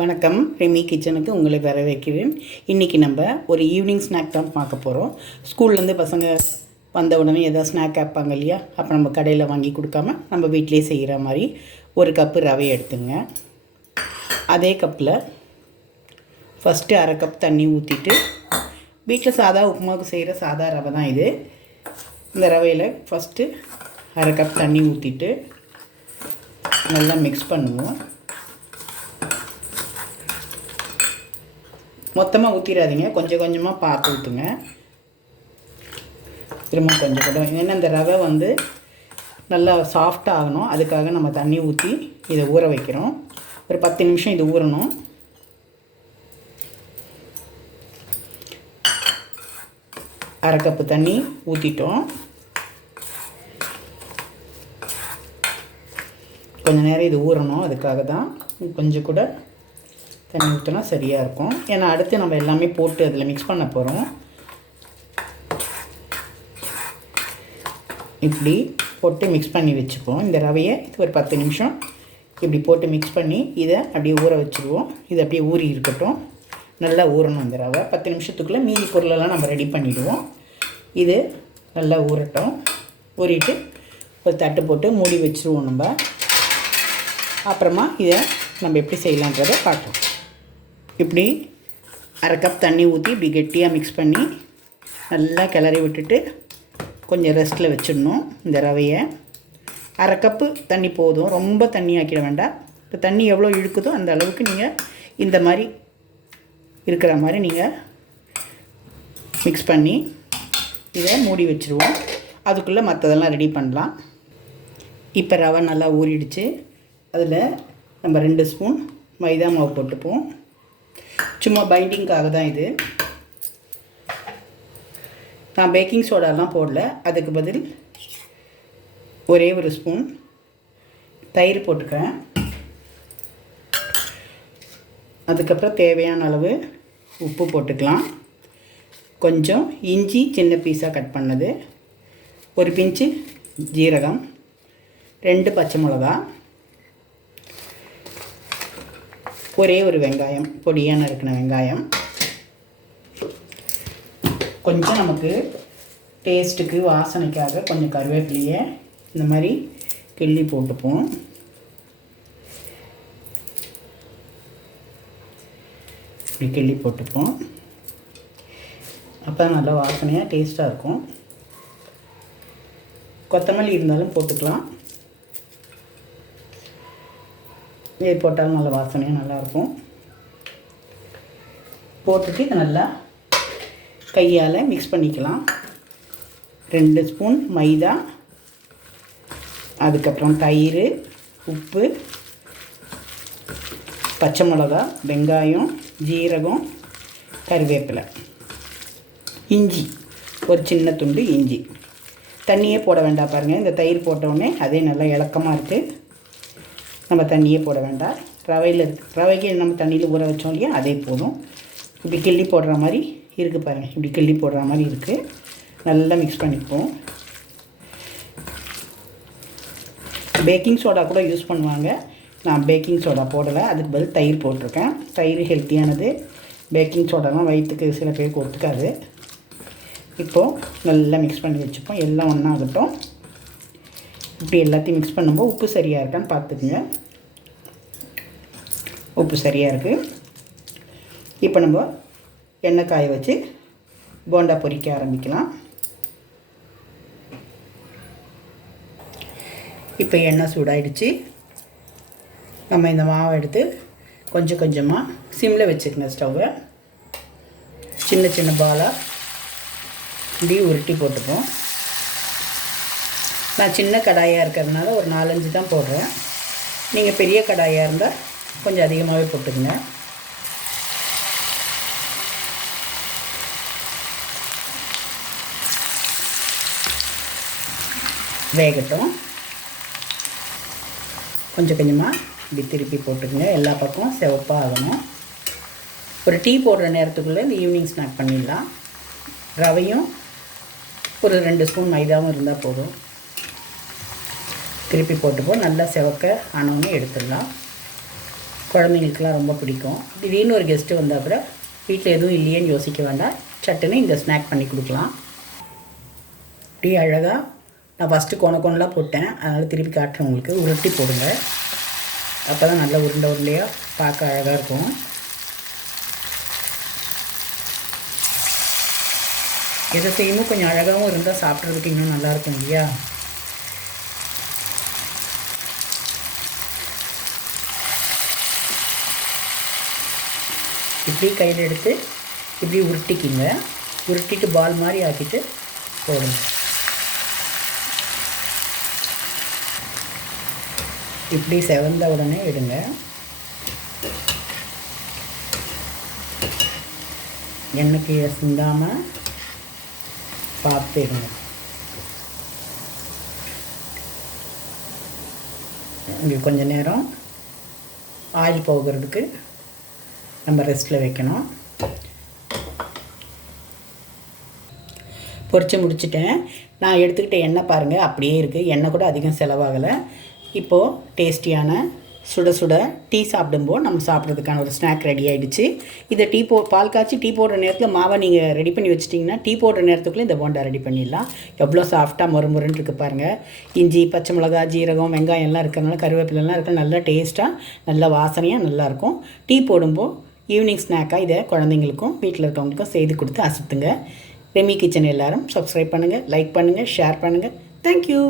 வணக்கம், ரெமி கிச்சனுக்கு உங்களை வரவேற்கிறேன். இன்றைக்கி நம்ம ஒரு ஈவினிங் ஸ்நாக் தான் பார்க்க போகிறோம். ஸ்கூல்லேருந்து பசங்க வந்த உடனே எதாவது ஸ்நாக் கேட்பாங்க இல்லையா, அப்போ நம்ம கடையில் வாங்கி கொடுக்காம நம்ம வீட்டிலே செய்கிற மாதிரி ஒரு கப்பு ரவை எடுத்துங்க. அதே கப்பில் ஃபஸ்ட்டு அரை கப் தண்ணி ஊற்றிட்டு, வீட்டில் சாதா உப்புமாவுக்கு செய்கிற சாதா ரவை தான் இது. இந்த ரவையில் ஃபஸ்ட்டு அரை கப் தண்ணி ஊற்றிட்டு நல்லா மிக்ஸ் பண்ணுவோம். மொத்தமாக ஊற்றிடாதீங்க, கொஞ்சம் கொஞ்சமாக பார்த்து ஊற்றுங்க. திரும்ப கொஞ்சம் கூட, ஏன்னா இந்த ரவை நல்லா சாஃப்டாக ஆகணும். அதுக்காக நம்ம தண்ணி ஊற்றி இதை ஊற வைக்கிறோம். ஒரு 10 நிமிஷம் இது ஊறணும். அரை கப்பு தண்ணி ஊற்றிட்டோம். கொஞ்சம் நேரம் இது ஊறணும். அதுக்காக தான் கொஞ்சம் கூட தண்ணி ஊற்றினா சரியாக இருக்கும். ஏன்னா அடுத்து நம்ம எல்லாமே போட்டு அதில் மிக்ஸ் பண்ண போகிறோம். இப்படி போட்டு மிக்ஸ் பண்ணி வச்சுப்போம். இந்த ரவையை ஒரு 10 நிமிஷம் இப்படி போட்டு மிக்ஸ் பண்ணி இதை அப்படியே ஊற வச்சுருவோம். இது அப்படியே ஊறி இருக்கட்டும். நல்லா ஊறணும் இந்த ரவை. 10 நிமிஷத்துக்குள்ளே மீதி பொருளெல்லாம் நம்ம ரெடி பண்ணிவிடுவோம். இது நல்லா ஊறட்டும். ஊறிட்டு ஒரு தட்டு போட்டு மூடி வச்சுருவோம். நம்ம அப்புறமா இதை நம்ம எப்படி செய்யலான்றதை பார்க்கலாம். இப்படி அரை கப் தண்ணி ஊற்றி இப்படி கெட்டியாக மிக்ஸ் பண்ணி நல்லா கிளறி விட்டுட்டு கொஞ்சம் ரெஸ்ட்டில் வச்சிடணும். இந்த ரவையை அரை கப்பு தண்ணி போதும், ரொம்ப தண்ணி ஆக்கிட வேண்டாம். இப்போ தண்ணி எவ்வளோ இழுக்குதோ அந்த அளவுக்கு நீங்கள் இந்த மாதிரி இருக்கிற மாதிரி நீங்கள் மிக்ஸ் பண்ணி இதை மூடி வச்சுருவோம். அதுக்குள்ளே மற்றதெல்லாம் ரெடி பண்ணலாம். இப்போ ரவை நல்லா ஊறிடுச்சு. அதில் நம்ம 2 ஸ்பூன் மைதா மாவு போட்டுப்போம். சும்மா பைண்டிங்காக தான் இது. நான் பேக்கிங் சோடாலாம் போடல. அதுக்கு பதில் ஒரே ஒரு ஸ்பூன் தயிர் போட்டுக்கிறேன். அதுக்கப்புறம் தேவையான அளவு உப்பு போட்டுக்கலாம். கொஞ்சம் இஞ்சி சின்ன பீஸாக கட் பண்ணது, ஒரு பிஞ்சு ஜீரகம், 2 பச்சை மிளகா, ஒரே ஒரு வெங்காயம், பொடியாக நறுக்கின வெங்காயம், கொஞ்சம் நமக்கு டேஸ்ட்டுக்கு வாசனைக்காக கொஞ்சம் கருவேப்பிலையை இந்த மாதிரி கிள்ளி போட்டுப்போம். இப்படி கிள்ளி போட்டுப்போம். அப்போ நல்லா வாசனையாக டேஸ்ட்டாக இருக்கும். கொத்தமல்லி இருந்தாலும் போட்டுக்கலாம். இது போட்டாலும் நல்ல வாசனையாக நல்லாயிருக்கும். போட்டுட்டு இதை நல்லா கையால் மிக்ஸ் பண்ணிக்கலாம். 2 ஸ்பூன் மைதா, அதுக்கப்புறம் தயிர், உப்பு, பச்சை மிளகா, வெங்காயம், ஜீரகம், கருவேப்பிலை, இஞ்சி, ஒரு சின்ன துண்டு இஞ்சி. தண்ணியே போட வேண்டாம் பாருங்கள். இந்த தயிர் போட்டோடனே அதே நல்லா இலக்கமாக இருக்குது. நம்ம தண்ணியே போட வேண்டாம். ரவைக்கு நம்ம தண்ணியில் ஊற வச்சோம் இல்லையா, அதே போதும். இப்படி கிள்ளி போடுற மாதிரி இருக்குது பாருங்கள். இப்படி கிள்ளி போடுற மாதிரி இருக்குது. நல்லா மிக்ஸ் பண்ணிப்போம். பேக்கிங் சோடா கூட யூஸ் பண்ணுவாங்க. நான் பேக்கிங் சோடா போடலை. அதுக்கு பதில் தயிர் போட்டிருக்கேன். தயிர் ஹெல்த்தியானது. பேக்கிங் சோடாலாம் வயிற்றுக்கு சில பேருக்கு ஒத்துக்காது. இப்போது நல்லா மிக்ஸ் பண்ணி வச்சுப்போம். எல்லாம் ஒன்றா ஆகட்டும். இப்படி எல்லாத்தையும் மிக்ஸ் பண்ணும்போது உப்பு சரியாக இருக்கான்னு பார்த்துக்குங்க. உப்பு சரியாக இருக்குது. இப்போ நம்ம எண்ணெய் காய வச்சு போண்டா பொரிக்க ஆரம்பிக்கலாம். இப்போ எண்ணெய் சூடாயிடுச்சு. நம்ம இந்த மாவை எடுத்து கொஞ்சம் கொஞ்சமாக சிம்மில் வச்சுக்கங்க ஸ்டவ்வை. சின்ன சின்ன பாலாக இப்படி உருட்டி போட்டுப்போம். நான் சின்ன கடாயாக இருக்கிறதுனால ஒரு 4-5 தான் போடுறேன். நீங்கள் பெரிய கடாயாக இருந்தால் கொஞ்சம் அதிகமாகவே போட்டுக்கங்க. வேகட்டும். கொஞ்சம் கொஞ்சமாக இப்படி திருப்பி போட்டுக்கங்க. எல்லா பக்கமும் சிவப்பாக ஆகணும். ஒரு டீ போடுற நேரத்துக்குள்ளே இந்த ஈவினிங் ஸ்நாக் பண்ணிடலாம். ரவையும் ஒரு 2 ஸ்பூன் மைதாவும் இருந்தால் போதும். திருப்பி போட்டுப்போம். நல்லா செவக்க ஆனவொன்னே எடுத்துடலாம். குழந்தைங்களுக்குலாம் ரொம்ப பிடிக்கும். திடீர்னு ஒரு கெஸ்ட்டு வந்தால் கூட வீட்டில் எதுவும் இல்லையேன்னு யோசிக்க வேண்டாம், சட்டுன்னு இந்த ஸ்நாக் பண்ணி கொடுக்கலாம். இப்படி அழகாக நான் ஃபஸ்ட்டு கொனலாம் போட்டேன், அதனால் திருப்பி காட்டுறேன் உங்களுக்கு. உருட்டி போடுங்க, அப்போ தான் நல்லா உருண்டை உருண்டையாக பார்க்க அழகாக இருக்கும். எதை செய்யணும் கொஞ்சம் அழகாகவும் இருந்தால் சாப்பிட்றதுக்கு இன்னும் நல்லாயிருக்கும் இல்லையா? இப்படி கையில் எடுத்து இப்படி உருட்டிக்கிங்க. உருட்டிட்டு பால் மாதிரி ஆக்கிட்டு போடுங்க. இப்படி செவந்த உடனே எடுங்க. எண்ணெய் கீழே சிந்தாமல் பார்த்து எடுங்க. உங்களுக்கு கொஞ்சம் நேரம் ஆயில் போகிறதுக்கு நம்ம ரெஸ்ட்டில் வைக்கணும். பொரிச்சு முடிச்சிட்டேன். நான் எடுத்துக்கிட்ட எண்ணெய் பாருங்கள் அப்படியே இருக்குது, எண்ணெய் கூட அதிகம் செலவாகலை. இப்போது டேஸ்டியான சுட சுட டீ சாப்பிடும்போது நம்ம சாப்பிட்றதுக்கான ஒரு ஸ்நாக் ரெடி ஆகிடுச்சு. இதை பால் காய்ச்சி டீ போடுற நேரத்தில் மாவை நீங்கள் ரெடி பண்ணி வச்சிட்டிங்கன்னா டீ போடுற நேரத்துக்குள்ளே இந்த போண்டா ரெடி பண்ணிடலாம். எவ்வளோ சாஃப்டாக மொறுமுறுன்னு இருக்குது பாருங்கள். இஞ்சி, பச்சை மிளகா, ஜீரகம், வெங்காயம் எல்லாம் இருக்கிறதுனால, கருவேப்பிலெல்லாம் இருக்கிற நல்லா டேஸ்ட்டாக நல்லா வாசனையாக நல்லாயிருக்கும். டீ போடும்போது ஈவினிங் ஸ்நாக்காக இதை குழந்தைங்களுக்கும் வீட்டில் இருக்கவங்களுக்கும் செய்து கொடுத்து அசத்துங்க. ரெமி கிச்சன் எல்லோரும் சப்ஸ்கிரைப் பண்ணுங்கள், லைக் பண்ணுங்கள், ஷேர் பண்ணுங்கள். தேங்க்யூ.